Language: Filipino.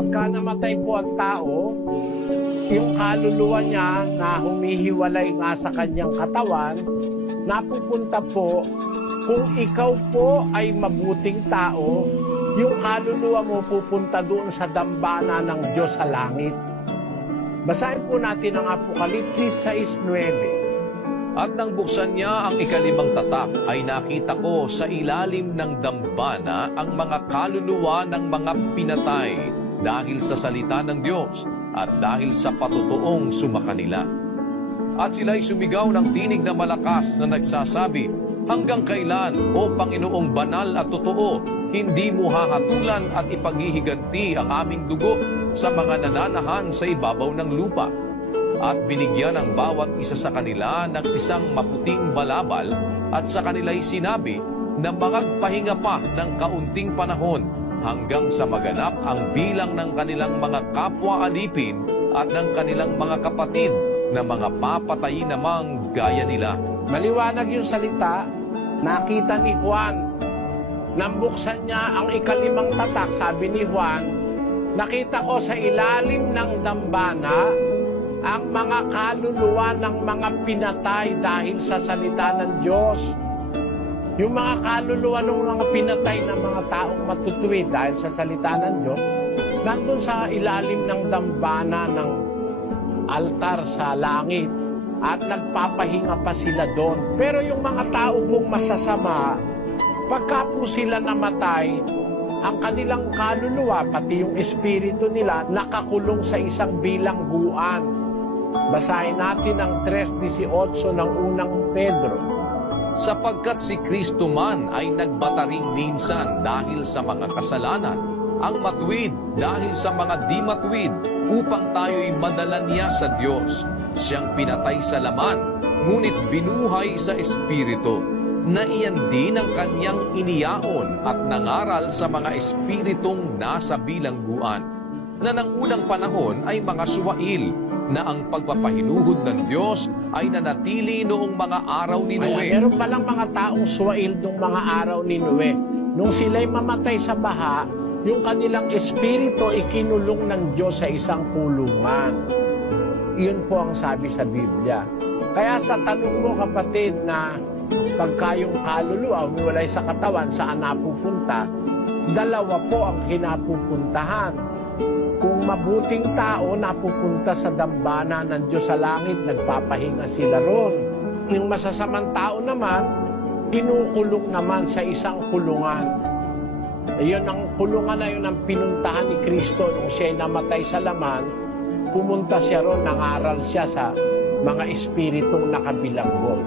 Pagka namatay po ang tao, yung kaluluwa niya na humihiwalay nga sa kanyang katawan, napupunta po, kung ikaw po ay mabuting tao, yung kaluluwa mo pupunta doon sa dambana ng Diyos sa langit. Basahin po natin ang Apokalipsis 6:9. At nang buksan niya ang ikalimang tatak, ay nakita ko sa ilalim ng dambana ang mga kaluluwa ng mga pinatay dahil sa salita ng Diyos at dahil sa patutuong sumakanila. At sila'y sumigaw ng tinig na malakas na nagsasabi, "Hanggang kailan, O Panginoong banal at totoo, hindi mo hahatulan at ipaghihiganti ang aming dugo sa mga nananahan sa ibabaw ng lupa?" At binigyan ang bawat isa sa kanila ng isang maputing balabal at sa kanila'y sinabi na magpahinga pa ng kaunting panahon hanggang sa maganap ang bilang ng kanilang mga kapwa-alipin at ng kanilang mga kapatid na mga papatayin namang gaya nila. Maliwanag yung salita, nakita ni Juan. Nang buksan niya ang ikalimang tatak, sabi ni Juan, nakita ko sa ilalim ng dambana ang mga kaluluwa ng mga pinatay dahil sa salita ng Diyos. Yung mga kaluluwa ng mga pinatay ng mga taong matutuwid dahil sa salita ng Diyos, nandun sa ilalim ng dambana ng altar sa langit at nagpapahinga pa sila doon. Pero yung mga tao pong masasama, pagka po sila namatay, ang kanilang kaluluwa, pati yung espiritu nila, nakakulong sa isang bilangguan. Basahin natin ang 3:18 ng unang Pedro. Sapagkat si Kristo man ay nagbataring minsan dahil sa mga kasalanan, ang matuwid dahil sa mga di matuwid, upang tayo'y madala niya sa Diyos. Siyang pinatay sa laman, ngunit binuhay sa espiritu, na iyan din ang kanyang iniyaon at nangaral sa mga espiritong nasa bilangguan, na ng unang panahon ay mga suwail, na ang pagpapahinuhod ng Diyos ay nanatili noong mga araw ni Noe. Meron palang mga taong suwail noong mga araw ni Noe. Nung sila'y mamatay sa baha, yung kanilang espiritu ikinulong ng Diyos sa isang kulungan. Iyon po ang sabi sa Biblia. Kaya sa tanong mo, kapatid, na pagka yung kaluluwa umiwalay sa katawan, saan napupunta? Dalawa po ang kinapupuntahan. Kung mabuting tao, napupunta sa dambana ng Diyos sa langit, nagpapahinga sila ron. Yung masasamang tao naman, kinukulong naman sa isang kulungan. Iyon ang kulungan na yun ang pinuntahan ni Kristo nung siya'y namatay sa laman. Pumunta siya ron, nangaral siya sa mga espiritong nakabilanggo.